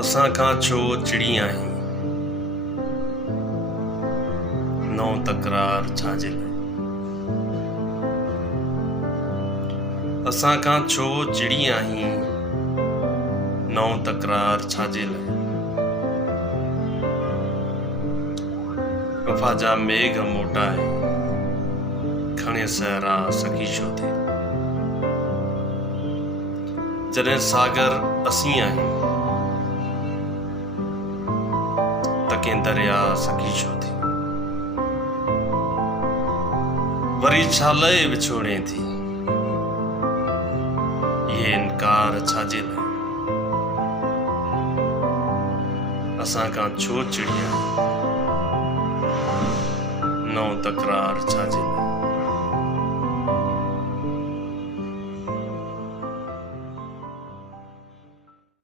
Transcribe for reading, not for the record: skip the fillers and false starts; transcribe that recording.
असां खां छो चिड़िया आहीं, नओं तकरार छाजे लाइ। असां खां छो चिड़िया आहीं, नओं तकरार छाजे लाइ। वफ़ा जा मेघ मोटाए खणे सहरा सखी छो थे। जॾहिं सागर असीं आहियूं त कंहिं दरिया सखी छो थी। वरी छा लए विछोड़े थी, ये इनकार छाजे लाइ। असां खां छो चिड़िया, नओं तकरार छाजे लाइ।